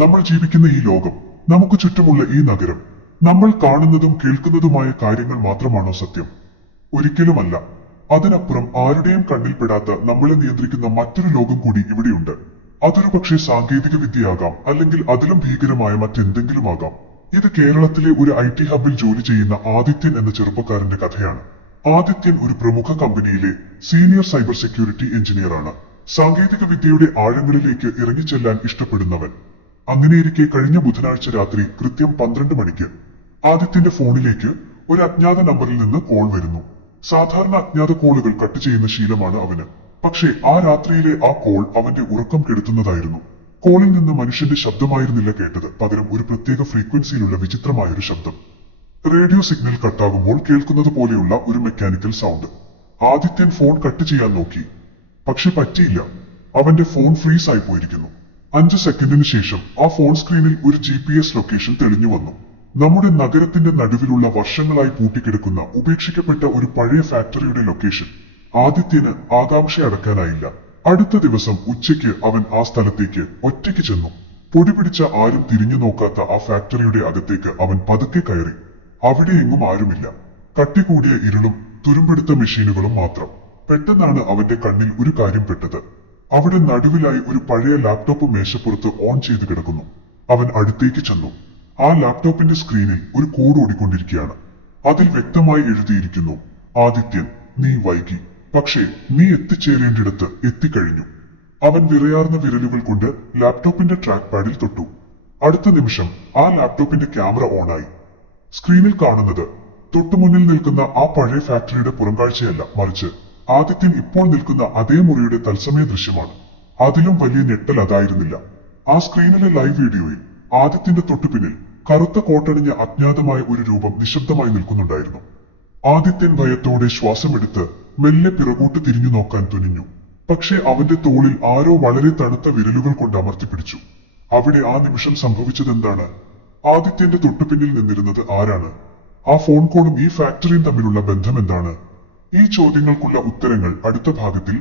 നമ്മൾ ജീവിക്കുന്ന ഈ ലോകം, നമുക്ക് ചുറ്റുമുള്ള ഈ നഗരം, നമ്മൾ കാണുന്നതും കേൾക്കുന്നതുമായ കാര്യങ്ങൾ മാത്രമാണോ സത്യം? ഒരിക്കലുമല്ല. അതിനപ്പുറം ആരുടെയും കണ്ണിൽപ്പെടാത്ത നമ്മളെ നിയന്ത്രിക്കുന്ന മറ്റൊരു ലോകം കൂടി ഇവിടെയുണ്ട്. അതൊരു പക്ഷേ സാങ്കേതിക വിദ്യയാകാം, അല്ലെങ്കിൽ അതിലും ഭീകരമായ മറ്റെന്തെങ്കിലും ആകാം. ഇത് കേരളത്തിലെ ഒരു IT ഹബിൽ ജോലി ചെയ്യുന്ന ആദിത്യൻ എന്ന ചെറുപ്പക്കാരന്റെ കഥയാണ്. ആദിത്യൻ ഒരു പ്രമുഖ കമ്പനിയിലെ സീനിയർ സൈബർ സെക്യൂരിറ്റി എഞ്ചിനീയറാണ്. സാങ്കേതിക വിദ്യയുടെ ആഴങ്ങളിലേക്ക് ഇറങ്ങിച്ചെല്ലാൻ ഇഷ്ടപ്പെടുന്നവൻ. അങ്ങനെയിരിക്കെ കഴിഞ്ഞ ബുധനാഴ്ച രാത്രി കൃത്യം 12 മണിക്ക് ആദിത്യന്റെ ഫോണിലേക്ക് ഒരു അജ്ഞാത നമ്പറിൽ നിന്ന് കോൾ വരുന്നു. സാധാരണ അജ്ഞാത കോളുകൾ കട്ട് ചെയ്യുന്ന ശീലമാണ് അവന്. പക്ഷേ ആ രാത്രിയിലെ ആ കോൾ അവന്റെ ഉറക്കം കെടുത്തുന്നതായിരുന്നു. കോളിൽ നിന്ന് മനുഷ്യന്റെ ശബ്ദമായിരുന്നില്ല കേട്ടത്, പകരം ഒരു പ്രത്യേക ഫ്രീക്വൻസിയിലുള്ള വിചിത്രമായൊരു ശബ്ദം. റേഡിയോ സിഗ്നൽ കട്ടാകുമ്പോൾ കേൾക്കുന്നത് പോലെയുള്ള ഒരു mechanical sound. Adithyan phone cut ചെയ്യാൻ നോക്കി, പക്ഷെ പറ്റിയില്ല. അവന്റെ ഫോൺ ഫ്രീസ് ആയി പോയിരിക്കുന്നു. 5 സെക്കൻഡിന് ശേഷം ആ ഫോൺ സ്ക്രീനിൽ ഒരു GPS ലൊക്കേഷൻ തെളിഞ്ഞു വന്നു. നമ്മുടെ നഗരത്തിന്റെ നടുവിലുള്ള വർഷങ്ങളായി പൂട്ടിക്കിടക്കുന്ന ഉപേക്ഷിക്കപ്പെട്ട ഒരു പഴയ ഫാക്ടറിയുടെ ലൊക്കേഷൻ. ആദിത്യന് ആകാംക്ഷ അടക്കാനായില്ല. അടുത്ത ദിവസം ഉച്ചയ്ക്ക് അവൻ ആ സ്ഥലത്തേക്ക് ഒറ്റയ്ക്ക് ചെന്നു. പൊടി പിടിച്ച ആരും തിരിഞ്ഞു നോക്കാത്ത ആ ഫാക്ടറിയുടെ അകത്തേക്ക് അവൻ പതുക്കെ കയറി. അവിടെ എങ്ങും ആരുമില്ല. കട്ടികൂടിയ ഇരുളും തുരുമ്പെടുത്ത മെഷീനുകളും മാത്രം. പെട്ടെന്നാണ് അവന്റെ കണ്ണിൽ ഒരു കാര്യം പെട്ടത്. അവിടെ നടുവിലായി ഒരു പഴയ ലാപ്ടോപ്പ് മേശപ്പുറത്ത് ഓൺ ചെയ്ത് കിടക്കുന്നു. അവൻ അടുത്തേക്ക് ചെന്നു. ആ ലാപ്ടോപ്പിന്റെ സ്ക്രീനിൽ ഒരു കോഡ് ഓടിക്കൊണ്ടിരിക്കുകയാണ്. അതിൽ വ്യക്തമായി എഴുതിയിരിക്കുന്നു: ആദിത്യൻ, നീ വൈകി, പക്ഷേ നീ എത്തിച്ചേരേണ്ടിടത്ത് എത്തിക്കഴിഞ്ഞു. അവൻ വിറയാർന്ന വിരലുകൾ കൊണ്ട് ലാപ്ടോപ്പിന്റെ ട്രാക്ക് പാഡിൽ തൊട്ടു. അടുത്ത നിമിഷം ആ ലാപ്ടോപ്പിന്റെ ക്യാമറ ഓണായി. സ്ക്രീനിൽ കാണുന്നത് തൊട്ടുമുന്നിൽ നിൽക്കുന്ന ആ പഴയ ഫാക്ടറിയുടെ പുറംകാഴ്ചയല്ല, മറിച്ച് ആദിത്യൻ ഇപ്പോൾ നിൽക്കുന്ന അതേ മുറിയുടെ തത്സമയ ദൃശ്യമാണ്. അതിലും വലിയ ഞെട്ടൽ അതായിരുന്നില്ല. ആ സ്ക്രീനിലെ ലൈവ് വീഡിയോയിൽ ആദിത്യന്റെ തൊട്ടുപിന്നിൽ കറുത്ത കോട്ടണിഞ്ഞ അജ്ഞാതമായ ഒരു രൂപം നിശബ്ദമായി നിൽക്കുന്നുണ്ടായിരുന്നു. ആദിത്യൻ ഭയത്തോടെ ശ്വാസമെടുത്ത് മെല്ലെ പിറകോട്ട് തിരിഞ്ഞു നോക്കാൻ തുനിഞ്ഞു. പക്ഷേ അവന്റെ തോളിൽ ആരോ വളരെ തണുത്ത വിരലുകൾ കൊണ്ട് അമർത്തിപ്പിടിച്ചു. അവിടെ ആ നിമിഷം സംഭവിച്ചതെന്താണ്? ആദിത്യന്റെ തൊട്ടുപിന്നിൽ നിന്നിരുന്നത് ആരാണ്? ആ ഫോൺ കോളും ഈ ഫാക്ടറിയും തമ്മിലുള്ള ബന്ധം എന്താണ്? ഈ ചോദ്യങ്ങൾക്കുള്ള ഉത്തരങ്ങൾ അടുത്ത ഭാഗത്തിൽ